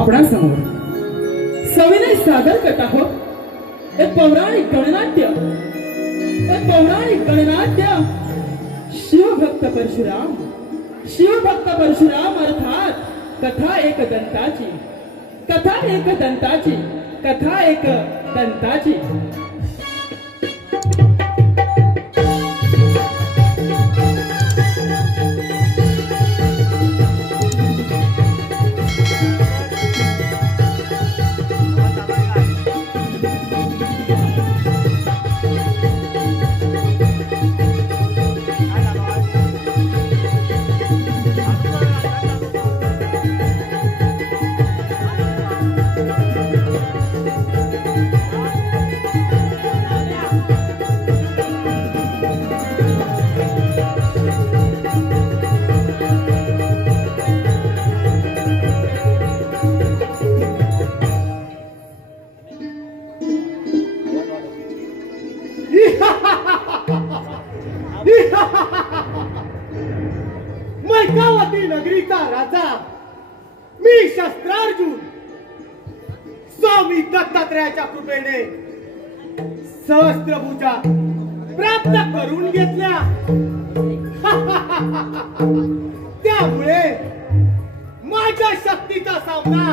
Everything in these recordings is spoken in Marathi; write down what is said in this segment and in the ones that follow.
आपणासमोर सविनय सादर करत आहोत एक पौराणिक गणनाट्य शिवभक्त परशुराम अर्थात कथा एक दंताची मैकावती नगरीचा राजा मी शस्त्रार्जुन स्वामी दत्तात्रयाच्या कृपेने सहस्त्रभुजा प्राप्त करून घेतल्या. त्यामुळे माझ्या शक्तीचा सामना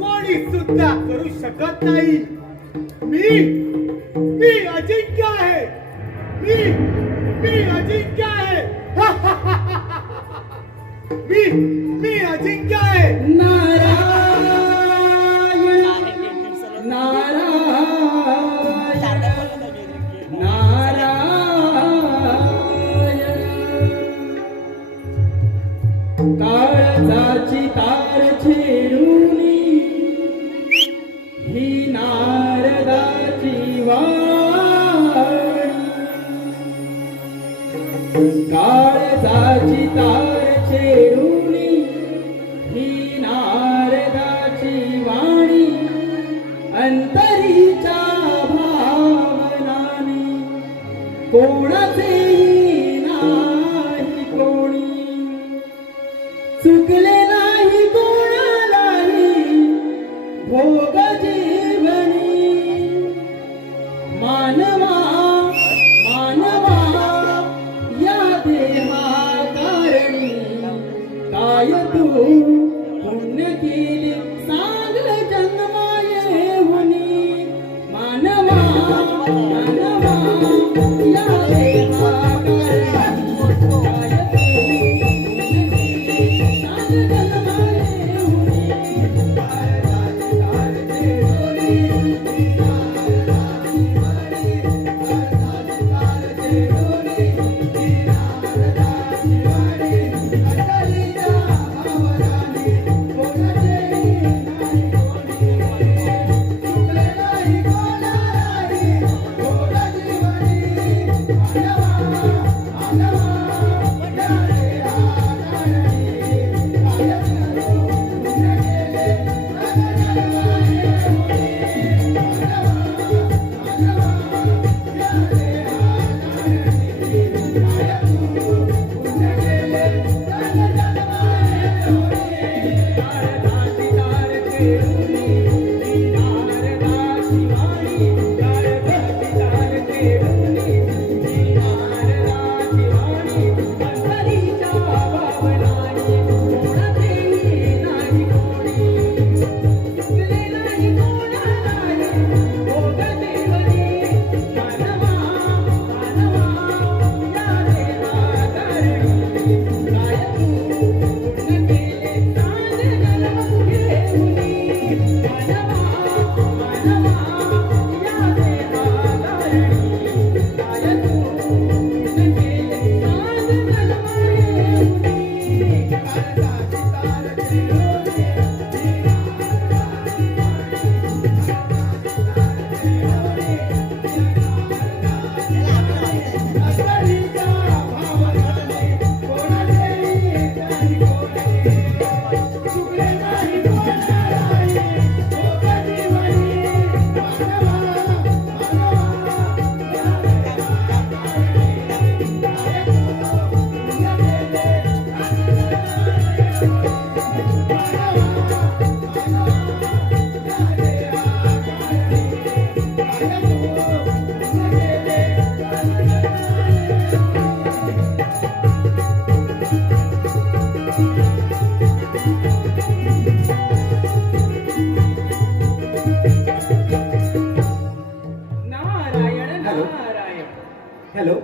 कोणी सुद्धा करू शकत नाही. मी अजिंक्य आहे. मी अजिंक्य आहे. मी अजिंक्य आहे. नारायण काळजाची तार छेडूनी ही नारदाची वाणी. काळजाची तार छेडूनी ही नारदाची वाणी. अंतरीच्या भावनाने कोणाचेही नाही कोणी. चुकले नाही कोणालाही भोग जीवनी. मानवा या देहा कारणी काय तू पुण्य केले सांग जन्माये होनी. मानवा या देहा नारायण नारायण. हॅलो,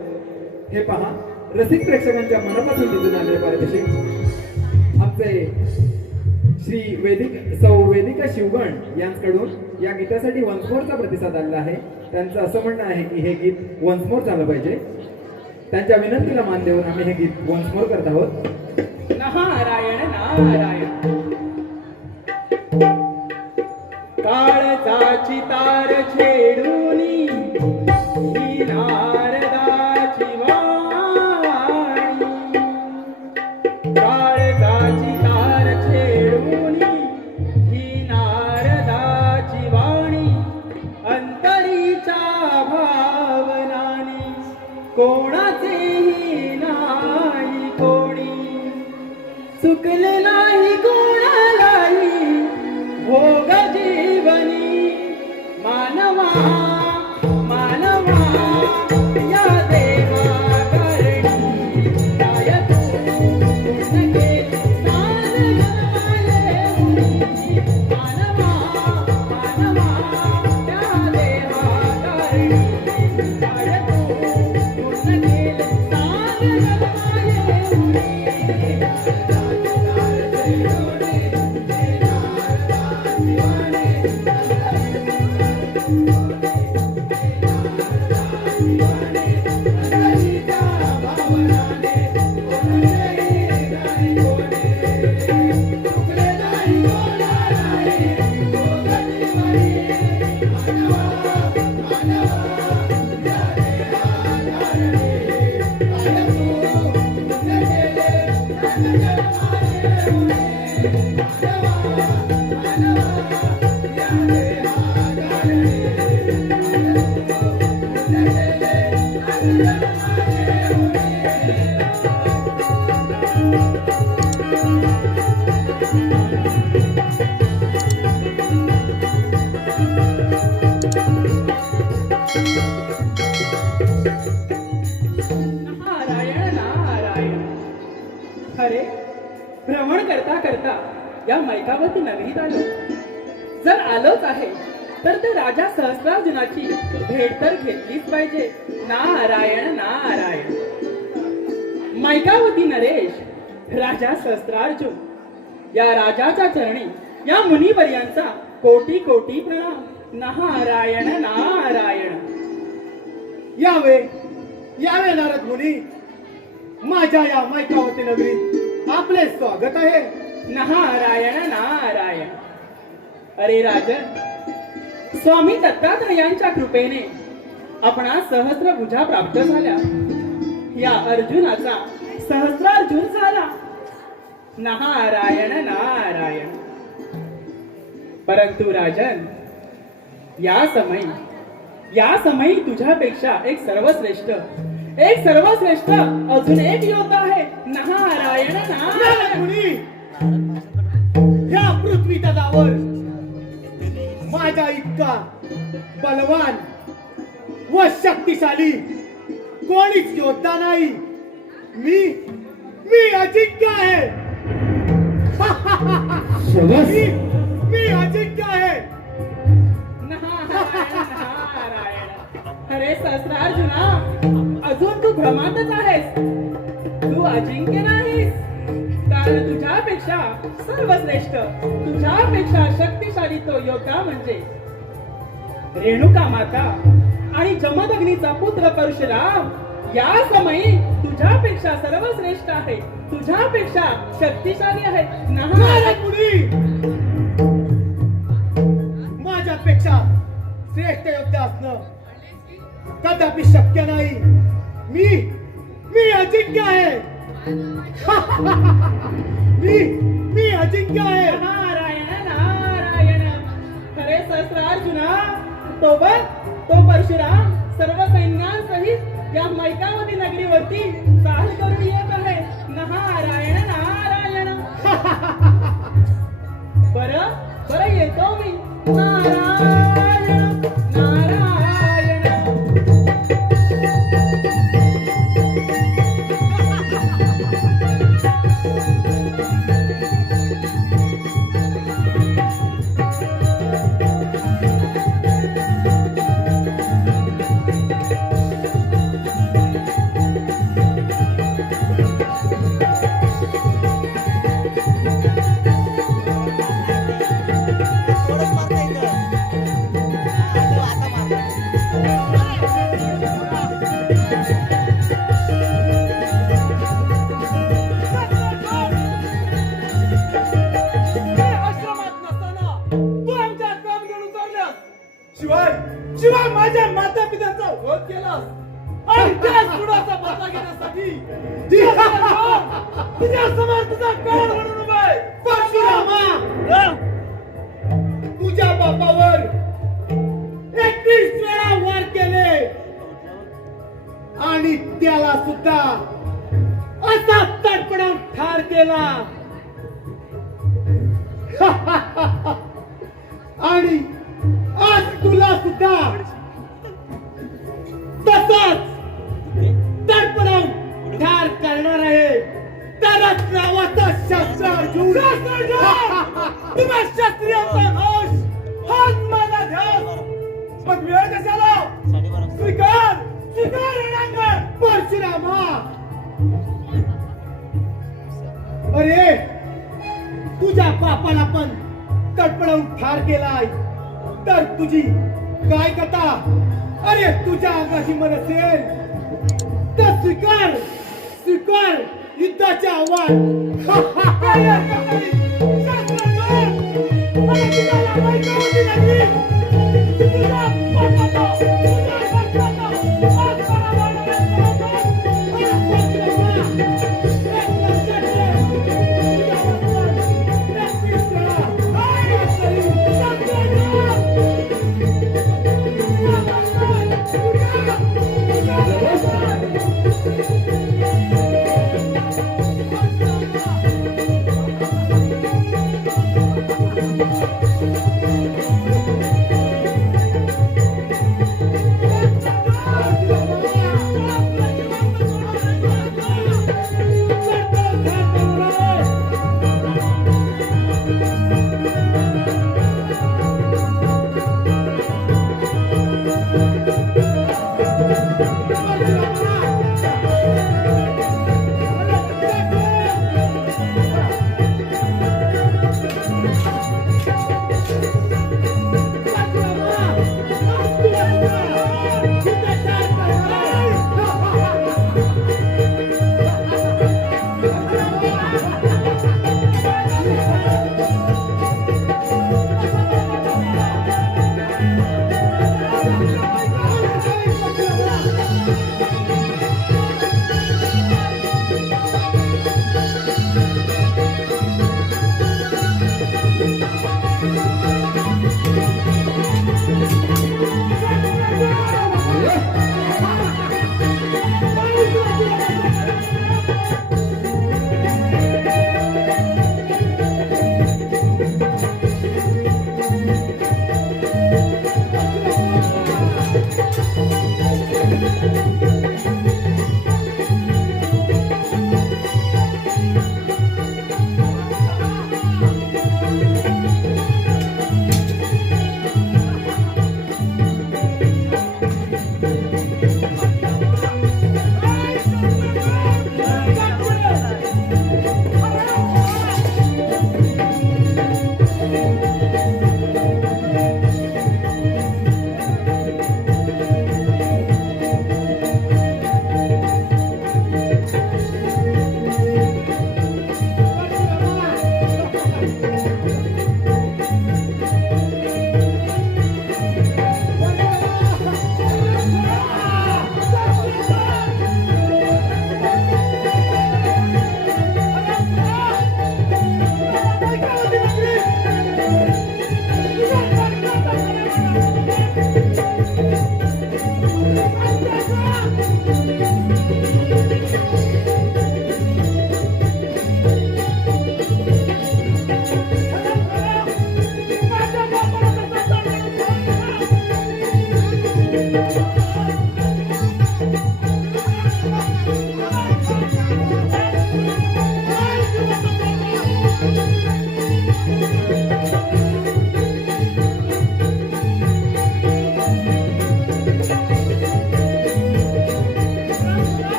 हे पहा, रसिक प्रेक्षकांच्या मनापासून दिसून आले पारितोषिक आमचे श्री वेदिका शिवगण यांच्याकडून या गीतासाठी वन्समोरचा प्रतिसाद आलेला आहे. त्यांचं असं म्हणणं आहे की हे गीत वन्समोर झालं पाहिजे. त्यांच्या विनंतीला मान देऊन आम्ही हे गीत वन्समोर करत आहोत. नारायण नारायण. काळजाची तार छेडूनी ही नारदाची वाणी. काळजाची तार छेडूनी ही नारदाची वाणी. अंतरीच्या भावनानी कोणाचेही नाही कोणी. चुकले नाही कोणालाही भोग जीवनी. मानवा मानवा या देवा करणी. काय तू पूर्ण केले स्नान जन्माले मुनी. मानवा मानवा या देवा करणी. काय तू पूर्ण केले स्नान जन्माले मुनी. नारायण नारायण. अरे, भ्रमण करता करता या मैकावती नगरीत आलो. जर आलोच आहे तर ते राजा सहस्रार्जुनाची भेट तर घेतलीच पाहिजे. नारायण नारायण. मैकावती नरेश, राजा सहस्रार्जुन, या राजाच्या चरणी या मुनिवर्यांचा कोटी कोटी प्रणाम. नारायण नारायण. यावे यावे नारद मुनी, माझ्या या मैकावती नगरीत आपले स्वागत आहे. नारायण नारायण. अरे राजन, स्वामी दत्तात्रयांच्या कृपेने आपणा सहस्र भुजा प्राप्त झाल्या. या अर्जुनाचा सहस्रार्जुन झाला. नारायण नारायण. परंतु राजन, या समयी तुझ्यापेक्षा एक सर्वश्रेष्ठ अजून एक योद्धा आहे. नारायण नारद नारायण. मुनी, या पृथ्वी तलावर माझ्या इतका बलवान व शक्तिशाली कोणीच योद्धा नाही. मी अजिंक्य आहे. शबास. मी अजिंक्य आहे. नारायण. अरे सहस्रार्जुना, अजून तू भ्रमातच आहेस. तू अजिंक्य नाहीस, कारण तुझ्यापेक्षा सर्वश्रेष्ठ, तुझ्यापेक्षा शक्तिशाली तो योद्धा म्हणजे रेणुका माता आणि जमदग्नीचा पुत्र परशुराम. या समयी तुझ्यापेक्षा सर्वश्रेष्ठ आहे, तुझ्यापेक्षा शक्तिशाली आहे. नारद मुनी, माझ्यापेक्षा श्रेष्ठ योद्धा असणं कदापि शक्य नाही. मी अजिंक्य आहे. मी अजिंक्य आहे. नारायण नारायण. खरे सहस्रार्जुना, तो परशुराम सर्व सैन्यांसहित या मैकावती नगरीवरती चाल करून येत आहे. नारायण नारायण. बरं येतो मी. नारायण नारायण. तुझ्या समोर तुझा काळ म्हणून उभा आहे. परशुरामा, तुझ्या बापावर 31 वेळा वार केले आणि त्याला सुद्धा असा तडपडून ठार केला. आणि आज तुला सुद्धा तसंच तडपडून ठार करणार आहे. त्यालाच नावाचा शास्त्र अर्जुन. तुम्हा क्षत्रियांचा घोष हाच माझा ध्यास. मग वेळ कशाला? स्वीकार स्वीकार रणांगण. परशुरामा, अरे तुझ्या बापाला पण तडपडून ठार केलाय तर तुझी काय कथा? अरे तुझ्या अंगाची मन असेल तर स्वीकार स्वीकार युद्धाचे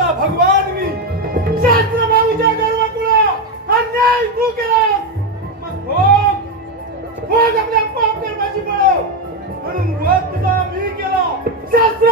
का भगवान मी शास्त्र भाऊच्या गर्वकुळा अन्याय तू केलास मग भोग आपल्या पाप कर्माची पळव म्हणून वध तुझा मी केला शास्त्र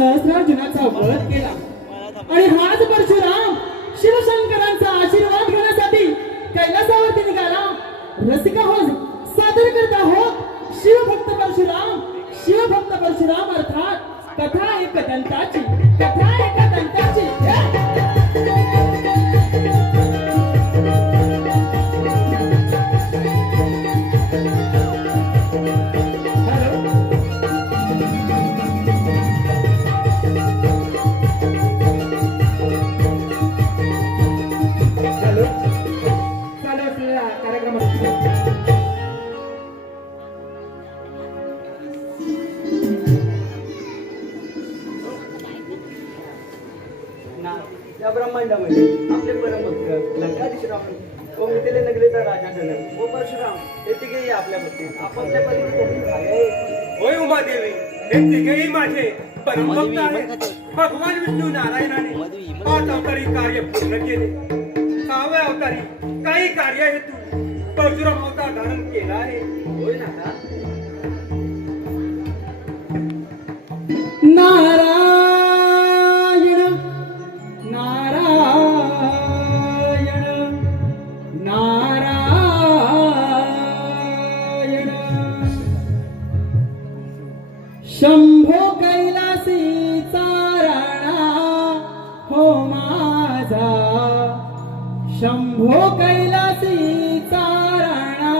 सहस्रार्जुनाचा वध केला आणि हाच परशुराम शिवशंकरांचा आशीर्वाद घेण्यासाठी कैलासावरती निघाला. रसिका हो सादर करत आहोत शिवभक्त परशुराम अर्थात कथा एक दंताची. हॅलो चालू असलेल्या कार्यक्रमात या ब्रह्मांडामध्ये आपले परमभक्त लंकाधीश रावण व मिथिले नगरीचा राजा जनक व परशुराम हे तिघेही आपल्या भक्ती आपापल्या परीने झाले. होय उमादेवी, हे तिघेही माझे परमभक्त आहेत. भगवान विष्णू नारायणाने 5 अवतारी कार्य पूर्ण केले. 6व्या अवतारी काही कार्य हेतू परशुराम अवतार धारण केला आहे. होय ना शंभो कैलासीचा राणा हो माझा, शंभो कैलासीचा राणा,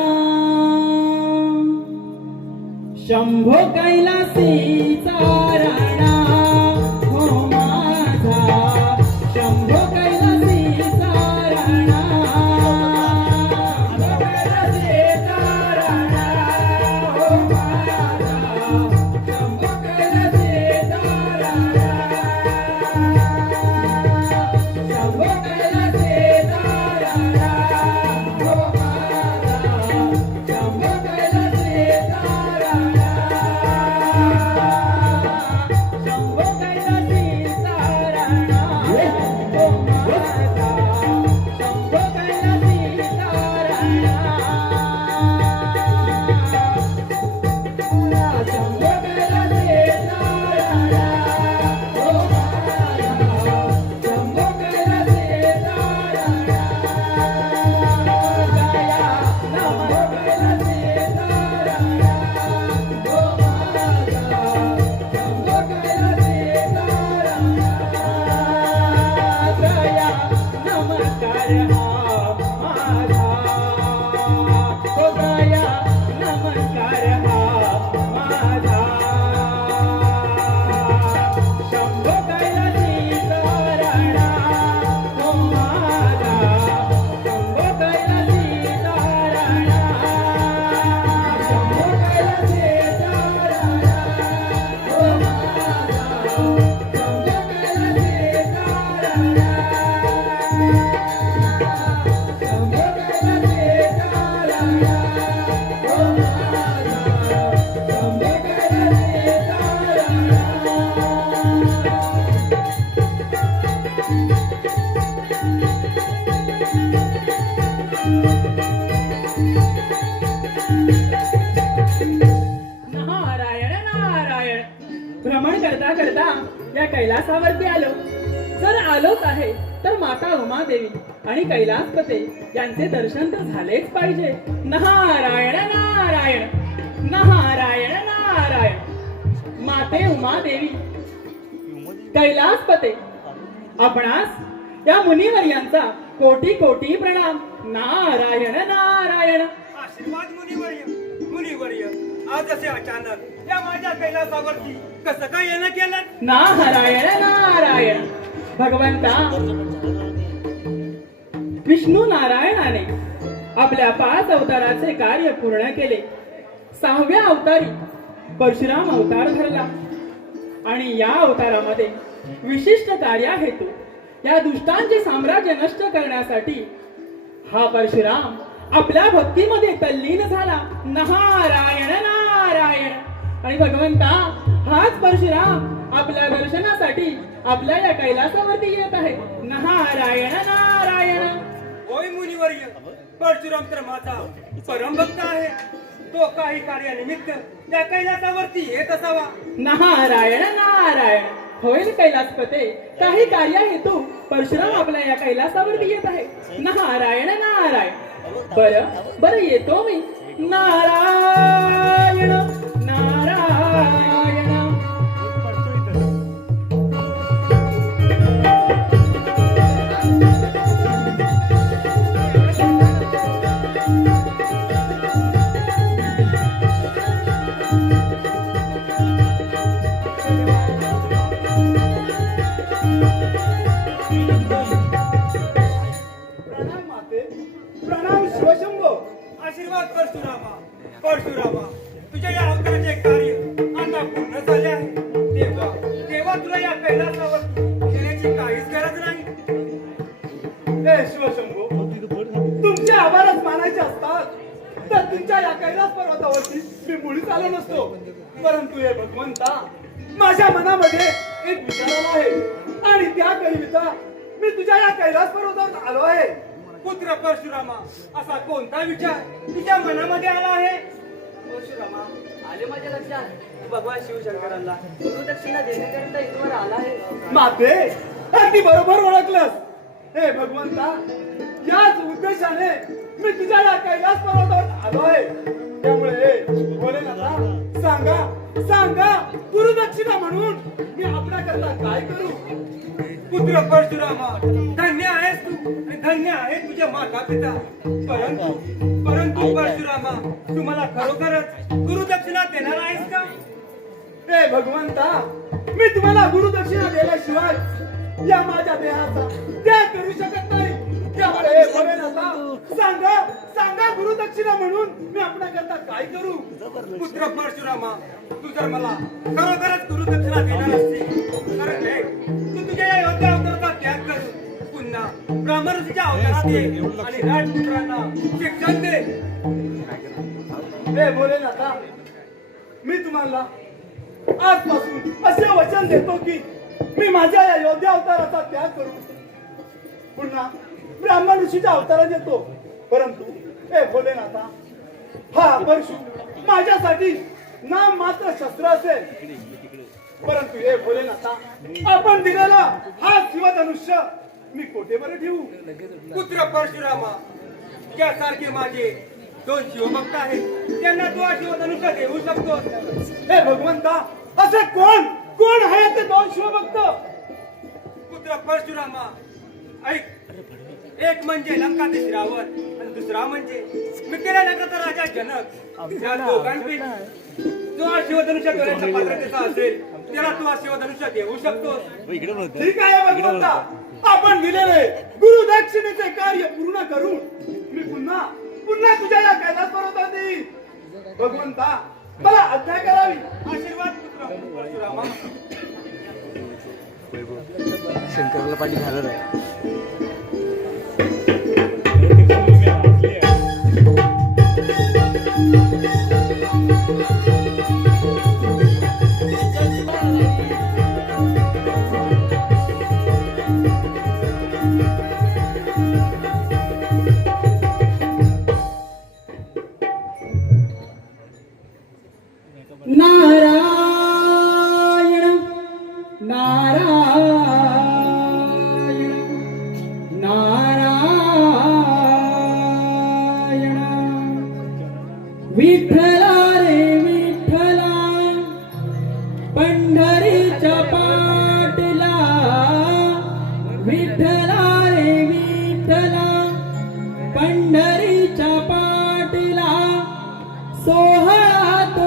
शंभो कैलासीचा राणा हो माझा, शंभो कैलासीचा राणा, शंभो कैलासीचा राणा हो माझा, शंभो कैलासीचा राणा, शंभो कैलासीचा राणा हो माझा, शंभो कैलासीचा राणा, शंभो कैलासीचा राणा हो माझा, शंभो कैलासीचा राणा, शंभो कैलासीचा राणा हो माझा, शंभो कैलासीचा राणा, दया शंभो कैलासीचा राणा हो माझा, शंभो कैलासीचा राणा, दया नमस्कार हा माझा, हो दया नमस्कार हा माझा, शंभो कैलासीचा राणा हो माझा, शंभो कैलासीचा राणा, शंभो कैलासीचा राणा हो माझा, शंभो कैलासीचा राणा, शंभो कैलासीचा राणा हो माझा, शंभो कैलासीचा राणा. नारायण नारायण. भ्रमण करता करता या कैलासावरती आलो. जर आलोच आहे तर माता उमादेवी आणि कैलासपते यांचे दर्शन तर झालेच पाहिजे. नारायण नारायण, नारायण नारायण. माते उमादेवी, कैलासपते, आपणास या मुनिवर्यांचा कोटी कोटी प्रणाम. नारायण नारायण. आशीर्वाद मुनिवर्य, मुनिवर्य आज असे अचानक या माझ्या कैलासावरती कसं काय येणं केलं? नारायण नारायण भगवंता विष्णू नारायणाने आपल्या 5 अवताराचे कार्य पूर्ण केले. 6व्या अवतारी परशुराम अवतार धरला आणि या अवतारामध्ये विशिष्ट कार्या हेतू या दुष्टांचे साम्राज्य नष्ट करण्यासाठी हा परशुराम आपल्या भक्तीमध्ये तल्लीन झाला. नारायण नारायण. आणि भगवंता हाच परशुराम आपल्या दर्शनासाठी आपल्या या कैलासावरती येत आहे. नारायण नारायण. होय मुनिवर्य, परशुराम तर माझा परमभक्त आहे. तो काही कार्यानिमित्त या कैलासावरती येत असावा. नारायण नारायण. होईल कैलासपते, काही कार्य हेतू परशुराम आपल्या या कैलासावरती येत आहे. नारायण नारायण. बर येतो मी. नारायण नारायण. प्रणाम माते, प्रणाम शिवशंभो. आशीर्वाद परशुरामा. परशुरामा, तुझ्या या अवताराचे कार्य आता पूर्ण झाले आहे. तेव्हा तुला या कैलासावरती येण्याची काहीच गरज नाही. हे शिवशंभो, तुमचे आभारच मानायचे असतात तर तुमच्या या कैलास पर्वतावरती मी मुळीच आलो नसतो. परंतु हे भगवंता, माझ्या मनामध्ये एक विचार आला आहे आणि त्याकरिता मी तुझ्या या कैलास पर्वतावर आलो आहे. पुत्र परशुरामा, असा कोणता विचार तुझ्या मनामध्ये आला आहे? परशुरामा, आले माझ्या लक्षात भगवान शिवशंकरांना गुरुदक्षिणा देण्याकरिता इथवर आला आहे. माते, अगदी बरोबर ओळखलंस. हे भगवंता, याच उद्देशाने मी तुझ्या या कैलास पर्वतावर आलो आहे. त्यामुळे भोलेनाथा, सांगा गुरुदक्षिणा म्हणून मी आपल्याकरता काय करू? पुत्र परशुरामा, धन्य आहेस तू आणि धन्य आहे तुझे माता पिता. परंतु परशुरामा, तू मला खरोखरच गुरुदक्षिणा देणार आहेस का? हे भगवंता, मी तुम्हाला गुरुदक्षिणा दिल्याशिवाय या माझ्या देहाचा त्याग करू शकत नाही. त्यामुळे हे भोलेनाथा, सांगा गुरुदक्षिणा म्हणून मी आपल्याकरता काय करू? पुत्र परशुरामा, तू जर मला खरोखरच गुरुदक्षिणा देणार असतील तर हे, तू तुझ्या या योग्य अवताराचा त्याग करून पुन्हा ब्राह्मण ऋषीच्या अवतारात ये आणि राजपुत्रांना शिक्षण दे. हे भोलेनाथा, मी तुम्हाला आजपासून असे वचन देतो की मी माझ्या या योद्ध्या अवताराचा त्याग करू, पुन्हा ब्राह्मण ऋषीच्या अवतारात येतो. परंतु हे भोलेनाथा, हा परशु माझ्यासाठी नाम मात्र शस्त्र असेल. परंतु हे भोलेनाथा, आपण दिलेला हा शिवधनुष्य मी कोठे बरं ठेवू? पुत्र परशुरामा, त्यासारखे माझे 2 शिवभक्त आहेत, त्यांना तू हा शिवधनुष्य देऊ शकतो. हे भगवंता, असे कोण आहेत ते 2 शिवभक्त? पुत्र परशुरामा, ऐक. एक म्हणजे लंकाधीश रावण आणि दुसरा म्हणजे मिथिला नगराचा राजा जनक. या दोघांपैकी जो हा शिवधनुष्य देण्याच्या पात्रतेचा असेल त्याला तू हा शिवधनुष्य देऊ शकतोस. ठीक आहे भगवंता, आपण दिलेले गुरुदक्षिणेचे कार्य पूर्ण करून मी पुन्हा तुझ्या या कैलास पर्वतात येईल. भगवंता, मला आज्ञा करावी. आशीर्वाद पुत्र परशुरामा. शंकराला पाणी झालं नाही. नारायण नारायण नारायण. विठ्ठला रे विठ्ठला, पंढरीच्या पाटला. विठ्ठला रे विठ्ठला, पंढरीच्या पाटला. सोहळा तो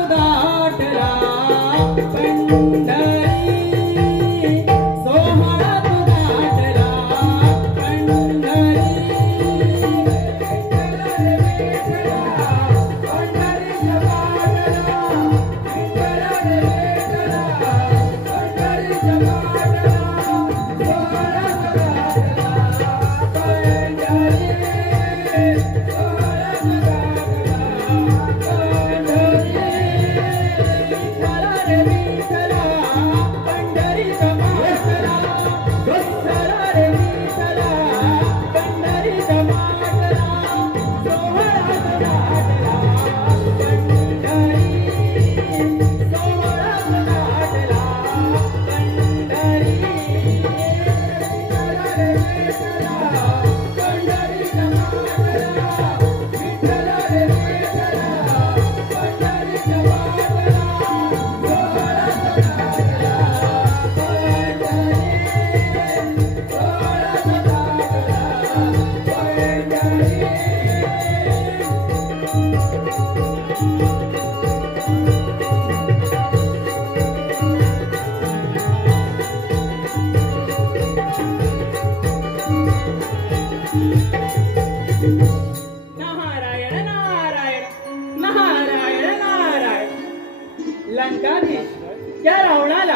लंकाधीश या रावणाला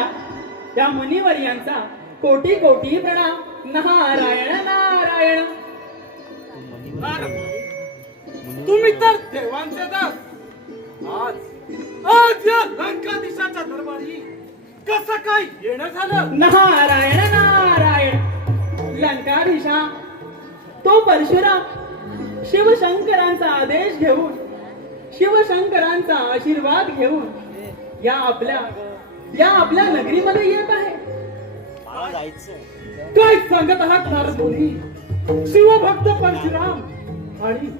या मुनिवर्यांचा कोटी कोटी प्रणाम. नारायण नारायण. तुम्ही तर देवांचे दास. आज या लंकाधीशाच्या दरबारी कसं काय येणं झालं? नारायण नारायण. लंकाधीशा तो परशुराम शिवशंकरांचा आदेश घेऊन शिवशंकरांचा आशीर्वाद घेऊन या आपल्या नगरीमध्ये येत आहे. काय सांगत आहात नारद मुनी? शिवभक्त परशुराम आणि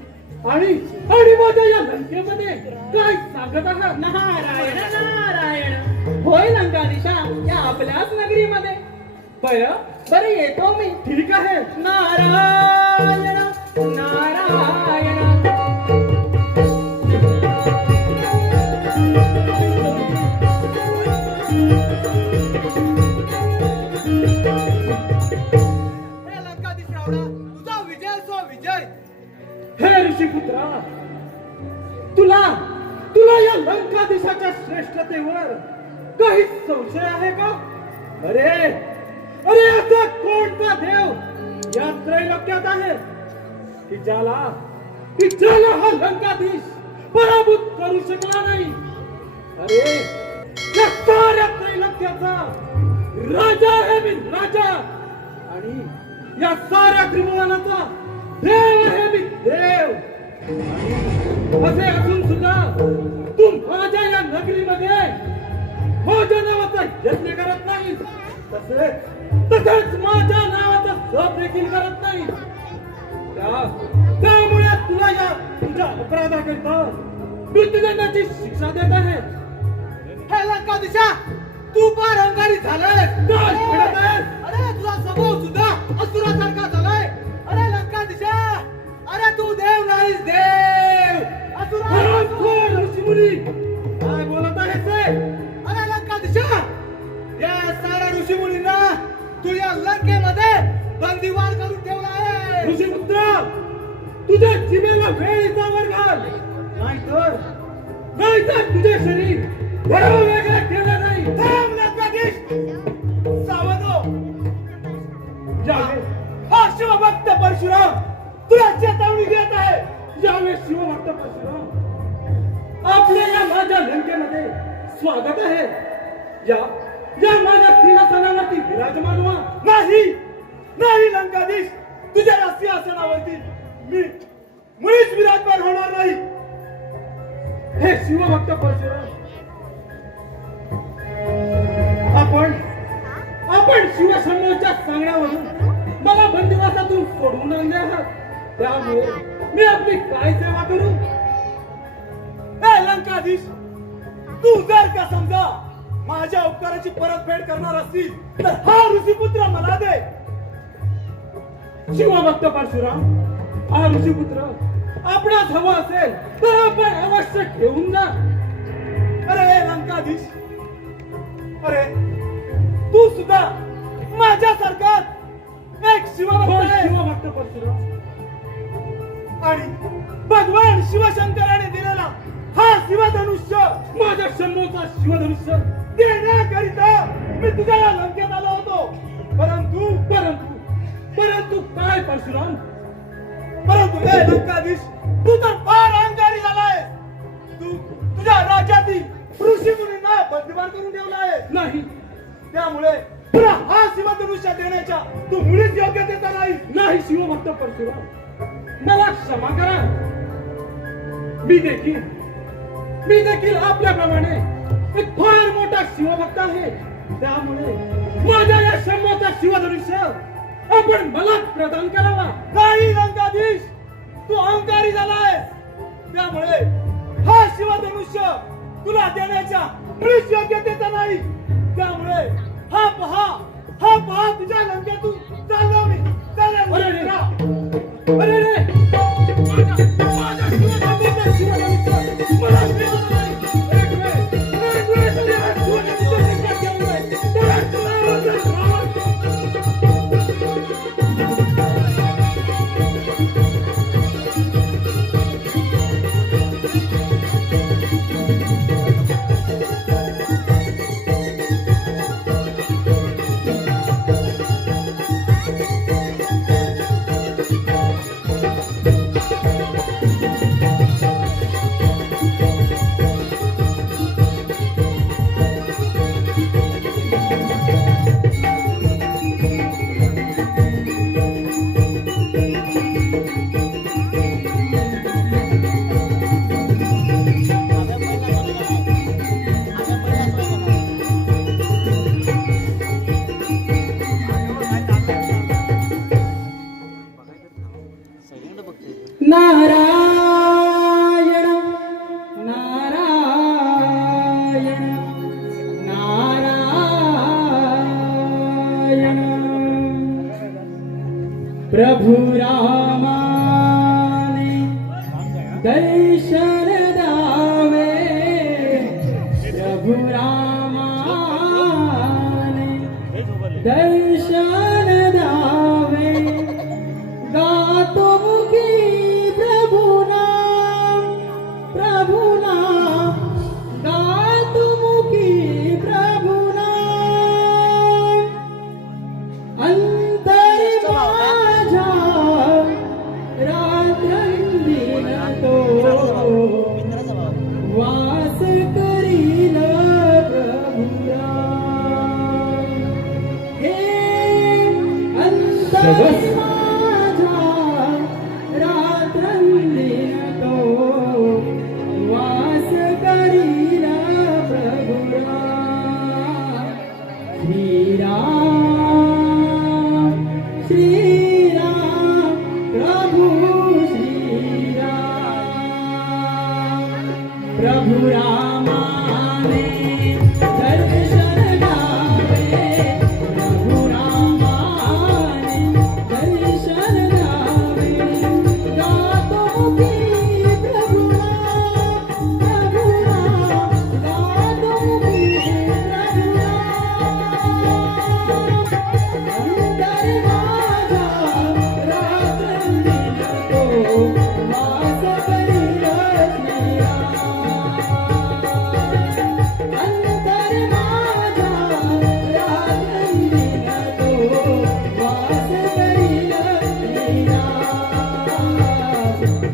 आणि आणि माझ्या या लंकेमध्ये काय सांगत आहात? नारायण नारायण. होय लंकाधीशा या आपल्याच नगरीमध्ये. बरं येतो मी. ठीक आहे. नारायण नारायण. तुझा विजय सो विजय. हे ऋषीपुत्रा, तुला या लंकाधीशाच्या श्रेष्ठतेवर काही संशय आहे का? अरे असा कोणता देव या त्रैलोक्यात आहे की ज्याला हा लंकाधीश पराभूत करू शकला नाही? अरे या साऱ्या त्रैलोक्याचा राजा आहे मी, राजा. आणि या साऱ्या त्रिभुवनाचा देव आहे मी, देव. असे असून सुद्धा तू माझ्या या नगरीमध्ये माझ्या नावाचा यज्ञ करत नाही, तसेच माझ्या नावाचा जप देखील करत नाही. त्यामुळे तुला या तुझ्या अपराधाकरिता मृत्यूदंडाची शिक्षा देत आहे. हे लंकाधीशा, तू फार अहंकारी झालाय. काय म्हणत आहेस? अरे तुझा स्वभाव सुद्धा असुरासारखा झालाय. अरे लंकाधीशा, अरे तू देव नाहीस, देव. ऋषीमुनी काय बोलत आहेस रे? अरे लंकाधीशा, या साऱ्या ऋषीमुनींना तू या लंकेमध्ये बंदिवान करून ठेवला आहे. ऋषीपुत्र, तुझ्या जिभेला वेळीचा वर घाल, नाहीतर तुझे शरीर वेगळं केलं नाही. थांब लंकाधीश, सावध. हा शिवभक्त परशुराम तुला चेतावणी देत आहे. यावेळेस शिवभक्त परशुराम आपल्या या माझ्या लंकेमध्ये स्वागत आहे. या माझ्या सिंहासनावरती विराजमान व्हा. नाही लंकाधीश, तुझ्या या सिंहासनावरती मी मुळीच विराजमान होणार नाही. हे शिवभक्त परशुराम, आपण शिवशंभूच्या सांगण्यावरून मला बंदिवासातून सोडवून आणले आहात. त्यामुळे मी आपली काय सेवा करू? हे लंकाधीश, तू जर का समजा माझ्या उपकाराची परतफेड करणार असतील तर हा ऋषीपुत्र मला दे. शिवभक्त परशुराम, हा ऋषीपुत्र आपणास हवा असेल तर आपण अवश्य घेऊन जा. अरे लंकाधीश, अरे तू सुद्धा माझ्यासारखा एक शिवभक्त परशुराम. आणि भगवान शिवशंकराने दिलेला हा शिवधनुष्य, माझ्या शंभूचा शिवधनुष्य देण्याकरिता मी तुझ्या या लंकेत आलो होतो. परंतु काय परशुराम? परंतु हे लंकाधीश, तू तर फार अहंकारी झालाय. तुझ्या राज्यातील ऋषी मुनींना बंदिवान करून ठेवला आहे. नाही, त्यामुळे तुला हा शिवधनुष्य देण्याच्या तू मुळीच योग्यतेचा नाही. शिवभक्त परशुराम, मला क्षमा करा. मी देखील आपल्याप्रमाणे एक फार मोठा शिवभक्त आहे. त्यामुळे माझ्या या शंभूचा शिवधनुष्य आपण मला प्रदान करावा. नाही लंकाधीश, तू अहंकारी झालाय. त्यामुळे हा शिवधनुष्य तुला देण्याच्या मुळीच योग्यतेचा नाही. त्यामुळे हा पहा तुझ्या लंकेतून चाललो मी. प्रभु रामाने दर्शन द्यावे, प्रभु रामाने दर्शन द्यावे, गातो मुखी प्रभुना, प्रभुना गातो मुखी प्रभुना, अंतर माझ्या रात्रंदिन तो वास करील प्रभुरा, हे अंतर माझ्या रात्रंदिन तो वास करील प्रभुरा, श्रीराम श्रीराम प्रभु श्रीराम, प्रभु रामाने दर्शन द्यावे, प्रभु रामाने दर्शन द्यावे, गातो मुखी प्रभुना, प्रभुना गातो मुखी प्रभुना, अंतर माझ्या रात्रंदिन तो वास करील श्रीराम, अंतर माझ्या रात्रंदिन तो वास करील श्रीराम,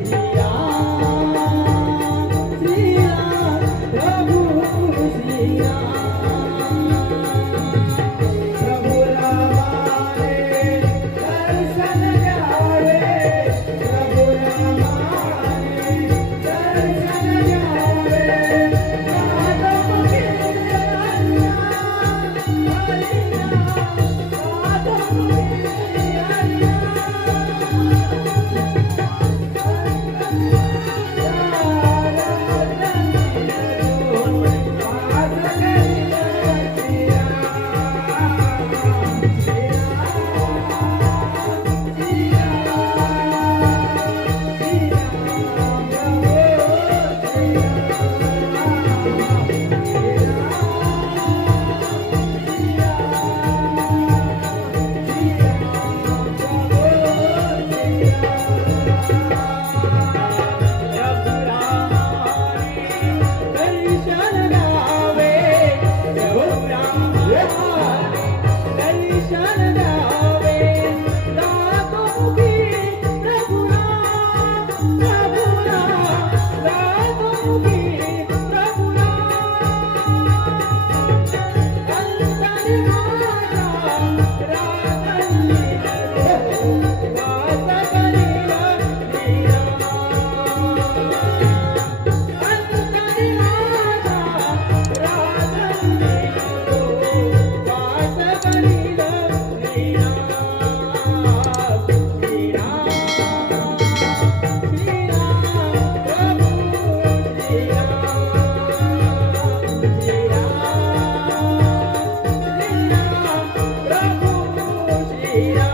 श्रीराम श्रीराम प्रभु श्रीराम, प्रभु रामाने दर्शन द्यावे, प्रभु रामाने दर्शन द्यावे, गातो मुखी हरिनाम, हरिनाम गातो मुखी दर्शन द्यावे, प्रभु रामाने दर्शन द्यावे, गातो मुखी प्रभुना, प्रभुना गातो मुखी प्रभुना, अंतर माझ्या रात्रंदिन तो वास करील श्रीराम, अंतर माझ्या रात्रंदिन तो वास करील श्रीराम, श्रीराम श्रीराम प्रभु श्रीराम, श्रीराम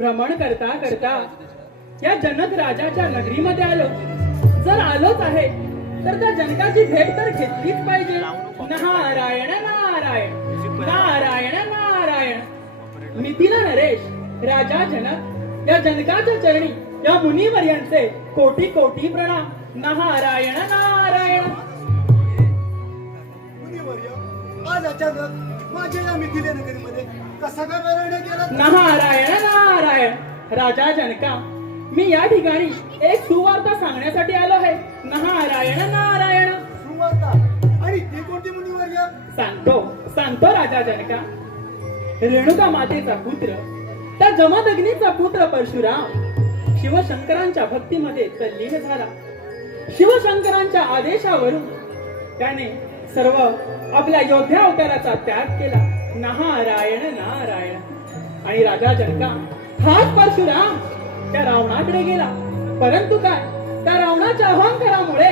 भ्रमण करता करता या जनक राजाच्या नगरीमध्ये आलो. जर आलोच आहे तर त्या जनकाची भेट तर घेतलीच पाहिजे. नारायण नारायण नारायण नारायण. मिथिला नरेश राजा जनक या जनकाच्या चरणी या मुनिवर्यांचे कोटी कोटी प्रणाम. नारायण नारायण. मुनिवर्य, आज अचानक माझ्या या मिथिले नगरीमध्ये कसा काय बरवण्यात गेला? नारायण नारायण. राजा जनका, मी या ठिकाणी एक सुवार्ता सांगण्यासाठी आलो आहे. नारायण नारायण. सुवार्ता? आणि ती कोणती मुनिवर्य? सांगतो राजा जनका. रेणुका मातेचा पुत्र, त्या जमदग्नीचा पुत्र परशुराम शिवशंकरांच्या भक्तीमध्ये तल्लीन झाला. शिवशंकरांच्या आदेशावरून त्याने सर्व आपल्या योद्ध्या अवताराचा त्याग केला. नारायण नारायण. आणि राजा जनका, हाच परशुराम त्या रावणाकडे गेला. परंतु काय, त्या रावणाच्या अहंकारामुळे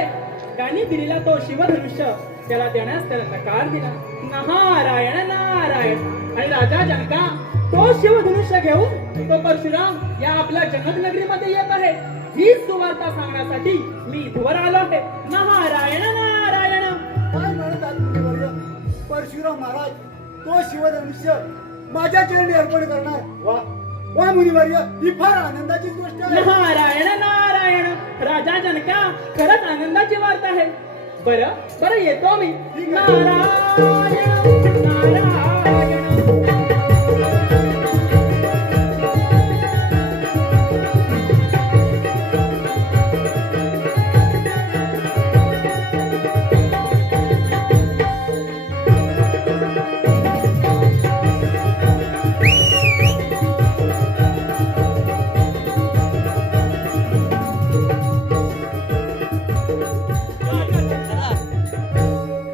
त्यांनी दिलेला तो शिवधनुष्य त्याला देण्यास त्याला नकार दिला. नारायण नारायण. आणि राजा जनका, तो शिवधनुष्य घेऊन तो परशुराम या आपल्या जनक नगरीमध्ये येत आहे. हीच सुवार्ता सांगण्यासाठी मी इथवर आलो आहे. नारायण नारायण. काय म्हणतात मुनिवर्य? परशुराम महाराज तो शिवधनुष्य माझ्या चरणी अर्पण करणार? वा वा मुनिवर्य, ही फार आनंदाची गोष्ट आहे. नारायण नारायण. राजा जनका, खरंच आनंदाची वार्ता आहे. बरं येतो मी. नारायण नारायण.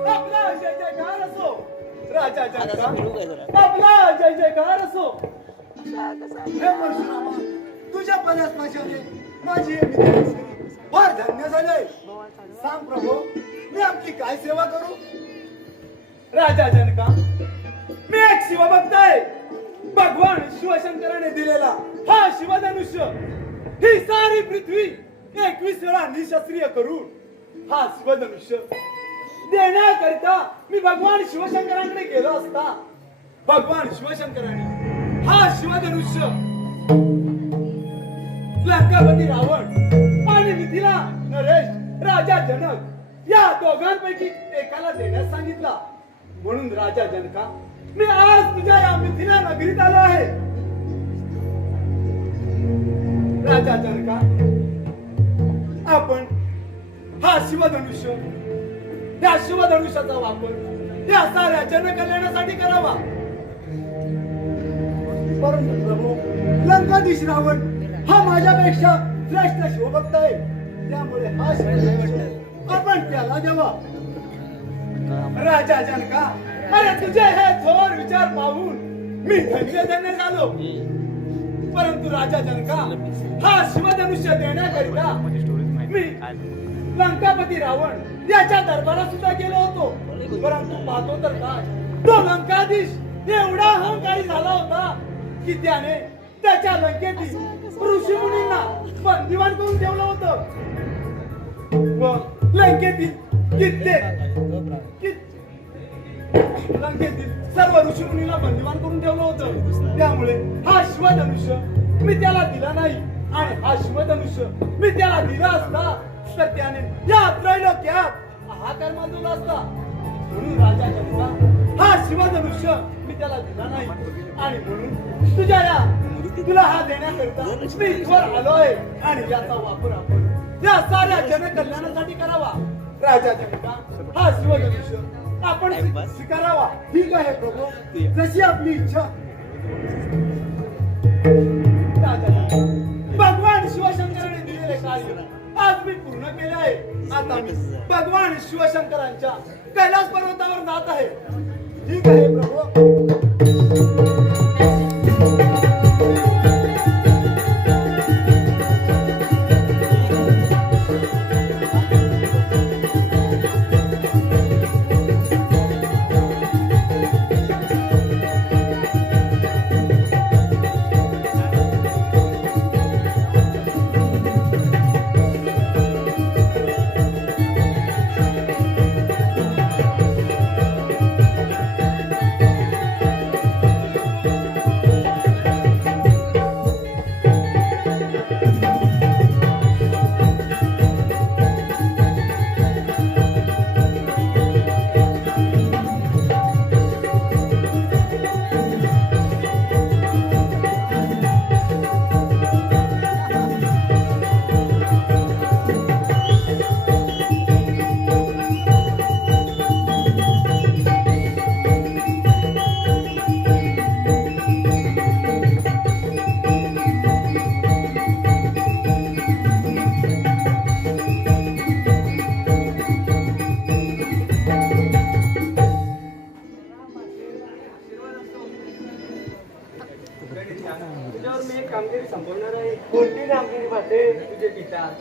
आपला जय जयकार असो राजा जनका. आपला जय जयकार असो. हे परशुरामा, तुझ्या पदस्पर्शाने माझी हे मित्र फार धन्य झाले. सांग प्रभू, मी आपली काय सेवा करू? राजा जनका, मी एक शिवभक्त आहे. भगवान शिवशंकराने दिलेला हा शिवधनुष्य ही सारी पृथ्वी 21 वेळा निशस्त्रीय करून हा शिवधनुष्य देण्याकरिता मी भगवान शिवशंकरांकडे गेलो असता भगवान शिवशंकरांनी हा शिवधनुष्य लंकापती रावण आणि मिथिला नरेश राजा जनक या दोघांपैकी एकाला देण्यास सांगितला. म्हणून राजा जनका, मी आज तुझ्या या मिथिला नगरीत आलो आहे. राजा जनका, आपण हा शिवधनुष्य, त्या शिवधनुष्याचा वापर त्या साऱ्या जनकल्याणासाठी करावा. परंतु प्रभू, लंकाधीश रावण हा माझ्यापेक्षा श्रेष्ठ शिवभक्त आहे. त्यामुळे हा शिवधनुष्य आपण त्याला द्यावा. राजा जनका, अरे तुझे हे थोर विचार पाहून मी धन्य झालो. परंतु राजा जनका, हा शिवधनुष्य देण्याकरिता मी लंकापती रावण त्याच्या दरबारात सुद्धा गेलो होतो. परंतु पाहतो तर काय, तो लंकाधीश एवढा अहंकारी झाला होता की त्याने त्याच्या लंकेतील ऋषीमुनींना बंदिवान करून ठेवलं होतं व लंकेतील सर्व ऋषीमुनींना बंदिवान करून ठेवलं होतं. त्यामुळे हा शिवधनुष्य मी त्याला दिला नाही. आणि हा शिवधनुष्य मी त्याला दिला असता तर त्याने या त्रैलोक्यात हाहाकार माजवला असता. म्हणून राजा जनका, हा शिवधनुष्य मी त्याला दिला नाही. आणि म्हणून तुला हा देण्याकरिता मी इथवर आलोय. आणि याचा वापर आपण त्या साऱ्या जनकल्याणासाठी करावा. राजा जनका, हा शिवधनुष्य आपण स्वीकारावा. ठीक आहे प्रभू, जशी आपली इच्छा. राजा जनका, भगवान शिवशंकराने दिलेले कार्य आज मी पूर्ण केले आहे. आता मी भगवान शिवशंकरांच्या कैलास पर्वतावर जात आहे. ठीक आहे प्रभू.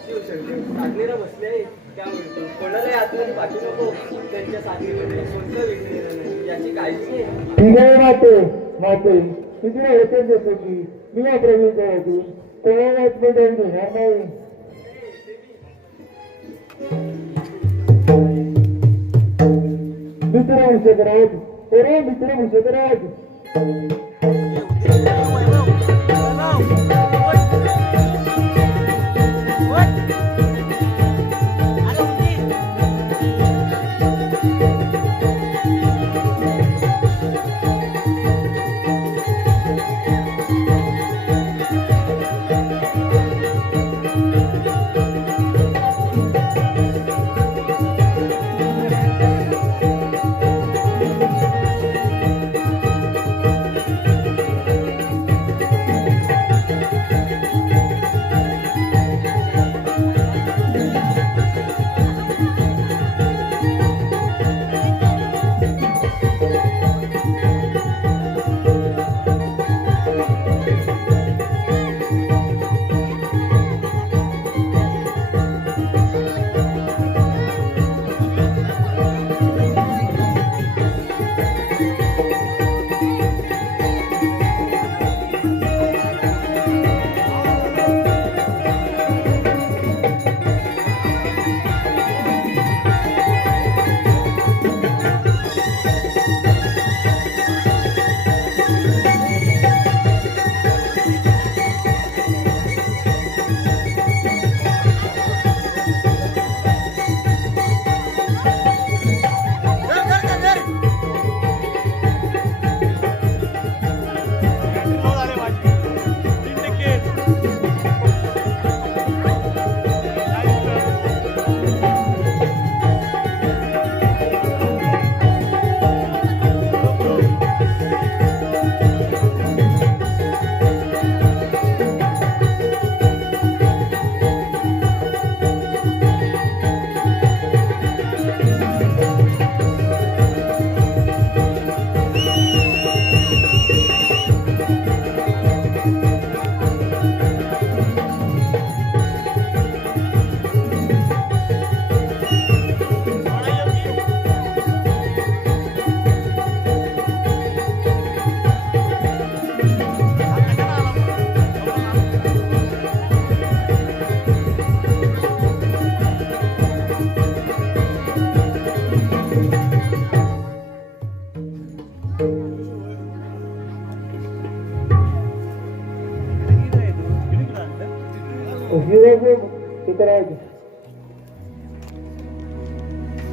शिवशंकर साथीला बसले आहे त्यामुळे तू कोणालाही आतमध्ये पाठवू नको. त्यांच्या साथीमध्ये कोणतं विघ्न येणार नाही याची काळजी घे. ठीक आहे माते माते मी तुला वचन देतो की मी या प्रवेशातून कोणाला आतमध्ये घेणार नाही. मित्र मुशकराज अरे मित्र मुशकराज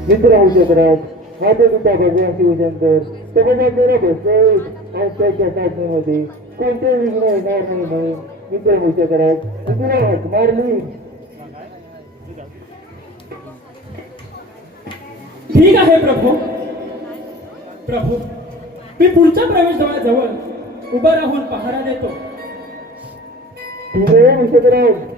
मित्र मुशकराज माझे पिता भगवान शिवशंकर समाजात बसत आणि त्याच्या साधनेमध्ये कोणते विघ्न येणार नाही म्हणून मित्र मुशकराज मी तुला हाक मारली. ठीक आहे प्रभू. प्रभू मी पुढच्या प्रवेशद्वाराजवळ उभं राहून पहारा देतो. ठीक आहे मुशकराज.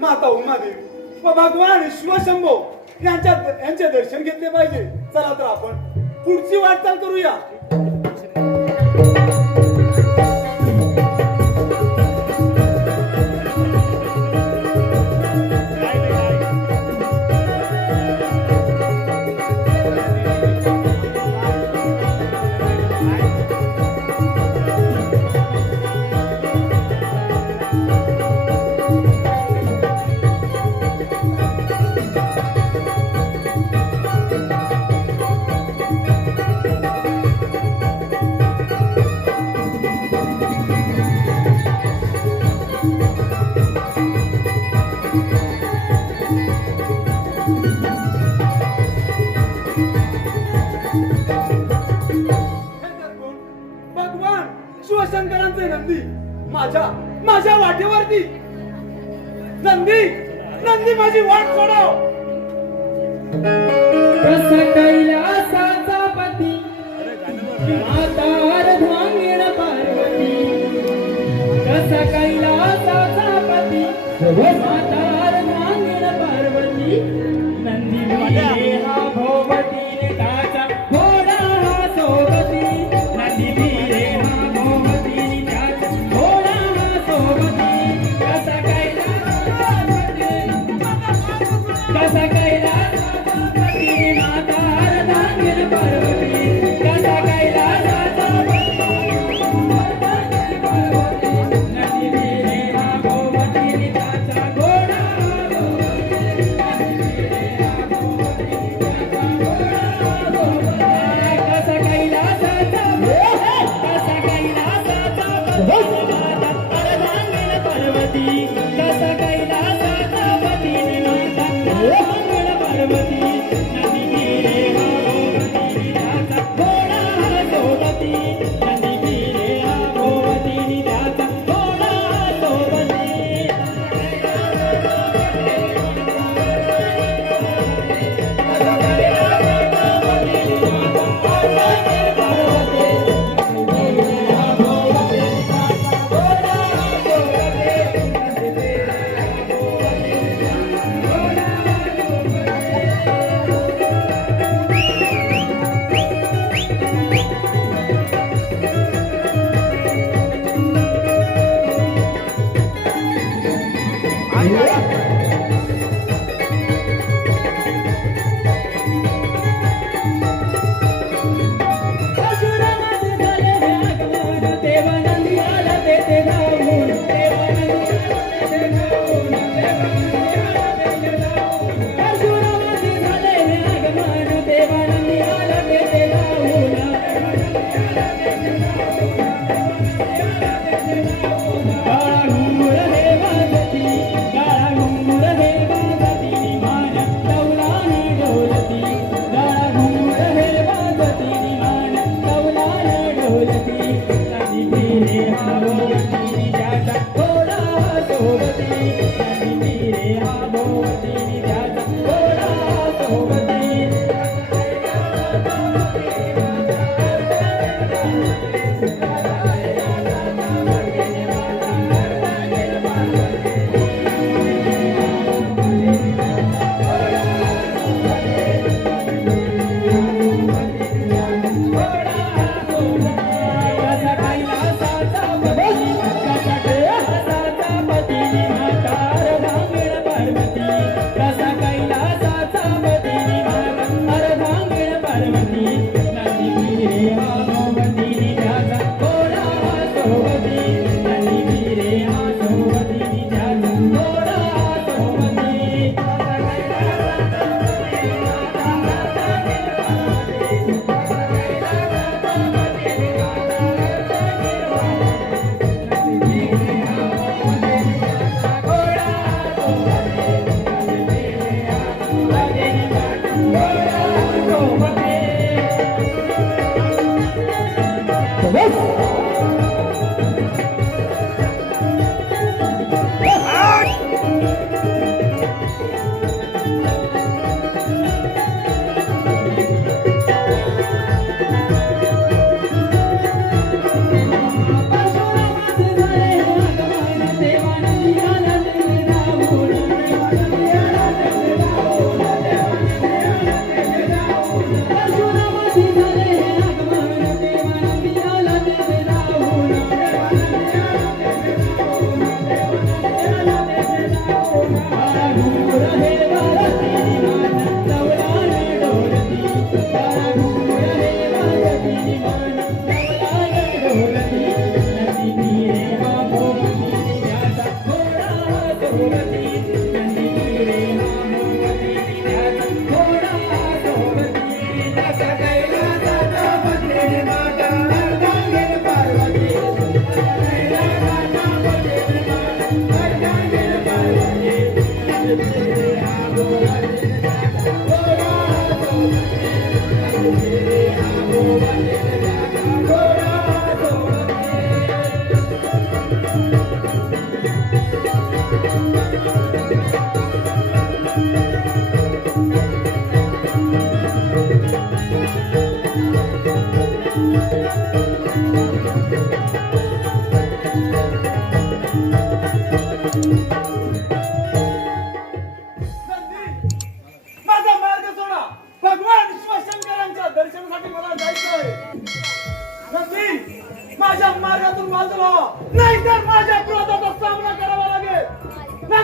माता उमादेवी व भगवान शिवशंभो यांचे दर्शन घेतले पाहिजे. चला तर आपण पुढची वाटचाल करूया. भगवान शिवशंकरांचे नंदी माझ्या वाटेवरती. नंदी माझी वाट सोडव. कस कैलासाचा पती माता अर्धांगिण पार्वती. कस कैलासाचा पती माता अर्धांगिण पार्वती. नंदी भिले हा भोवती त्याचा घोडा हा सोबती. नंदी भिले हा भोवती त्याचा घोडा हा सोबती. कसा कैलासाचा पती माता अर्धांगिण पार्वती. कसा कैलासाचा पती नंदी भिले हा भोवती त्याचा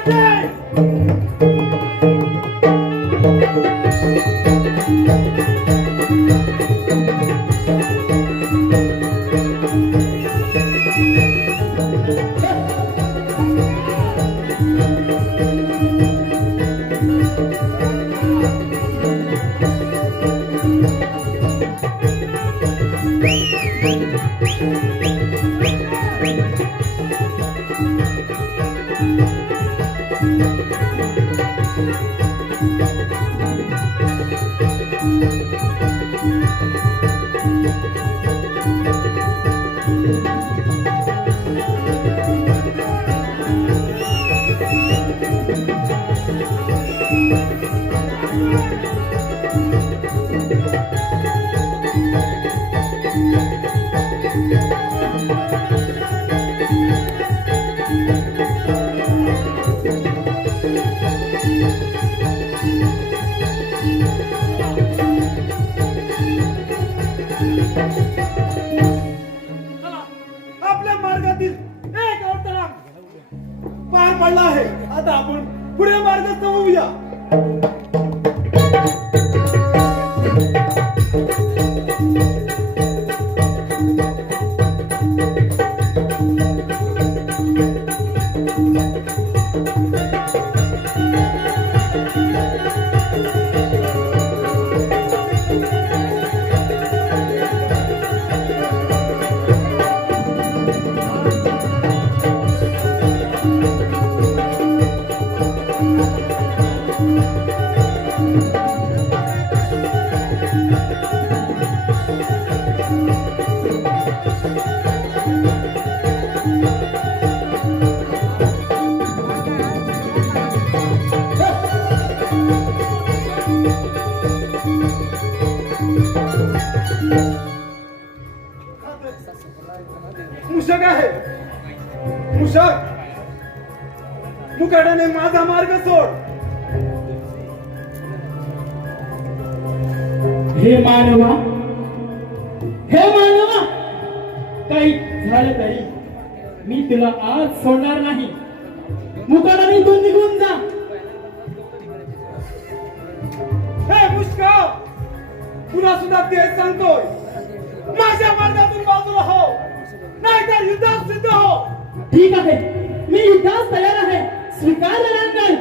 अन्याय चला, आपल्या मार्गातील एक अडथळा पार पडला आहे. आता आपण पुढे मार्गस्थ होऊया. मुशक आहे. मुशक, मुकाट्याने माझा मार्ग सोड. हे मानवा, हे मानवा, काही झालं तरी मी तुला आज सोडणार नाही. मुकाट्याने तू निघून जा. हे मुश्का, पुन्हा सुद्धा तेच सांगतोय. माझ्या मार्गातून बाजूला हो, नाहीतर युद्धात सिद्ध हो. ठीक आहे, मी युद्धास तयार आहे. स्वीकारणार नाही.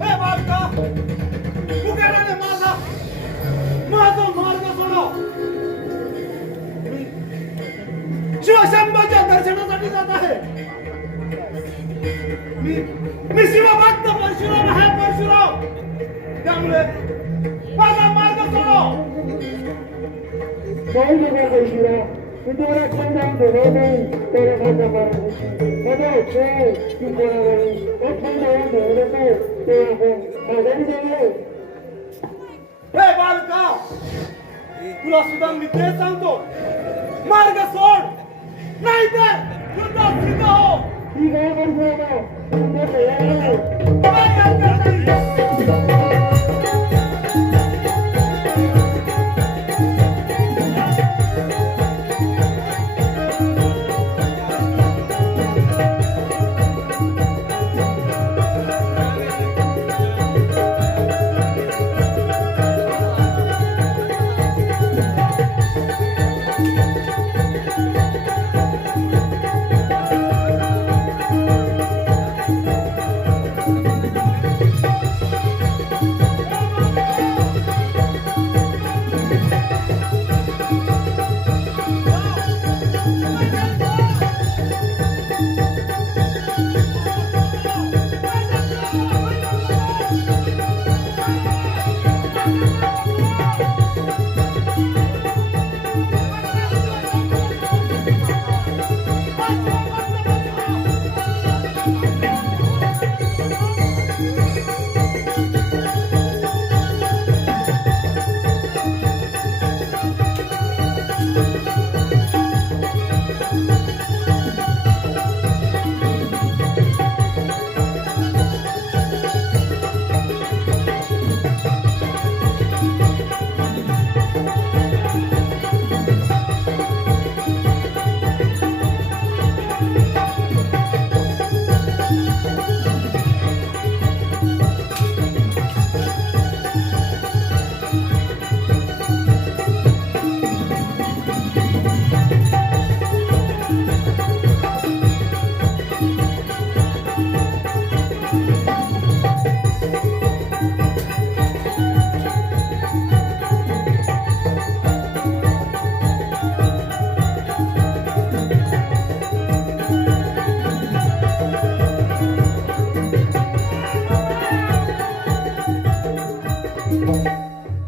हे बालका, मुकाट्याने माझा मार्ग सोडा. शिवशंभूच्या दर्शनासाठी जात आहे. मी शिवभक्त परशुराम आहे. परशुराम, त्यामुळे माझा मार्ग सोडा. हे बालका, तुला सुद्धा मी तेच सांगतो. मार्ग सोड, नाहीतर युद्धात सिद्ध हो. ही गाय बरं तुमच्या तयार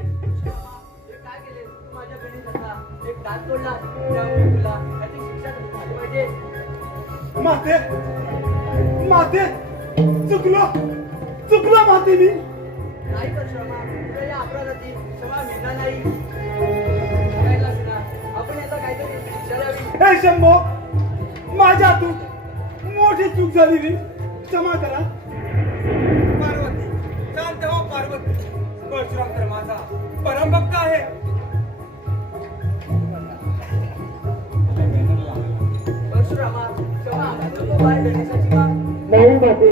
काय केले तू माझ्या बहिणीचा एक दात तोडला त्यामुळे तुला याची शिक्षा झाली पाहिजे. माते माते चुकलो माते मी नाही परशुरामा तुला या अपराधाची क्षमा मिळणार नाही. बघायलाच ना आपण याचा काहीतरी शिक्षा द्यावी. हे शंभो माझ्या हातून मोठी चूक झाली मी क्षमा करा. पार्वती शांत हो पार्वती. परशुराम तर माझा परमभक्त आहे. परशुरामा क्षमा नको बाळ गणेशाची का नाही माते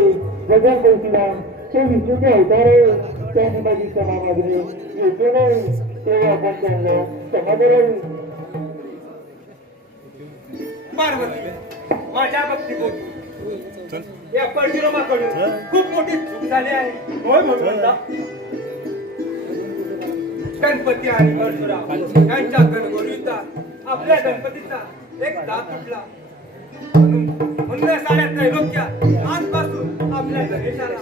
भगवान कौशिला ते विष्णूचे अवतार आहे त्यांनी माझी क्षमा मागणे योग्य नाही तेव्हा आपण त्यांना क्षमा करावी. पार्वती माझ्या भक्तीपोटी या परशुरामाकडून खूप मोठी चूक झाली आहे. होय भगवंता. गणपती आणि परशुराम यांच्या गणगोर युद्धात आपल्या गणपतीचा एक दात तुटला. म्हणून या साऱ्या त्रैलोक्यात आजपासून आपल्या गणेशाला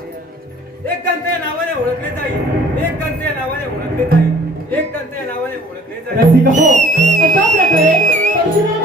एक गणत या नावाने ओळखले जाईल. एक गणत या नावाने ओळखले जाईल. एक गणत या नावाने ओळखले जाईल. रसिक हो, अशा प्रकारे परशुराम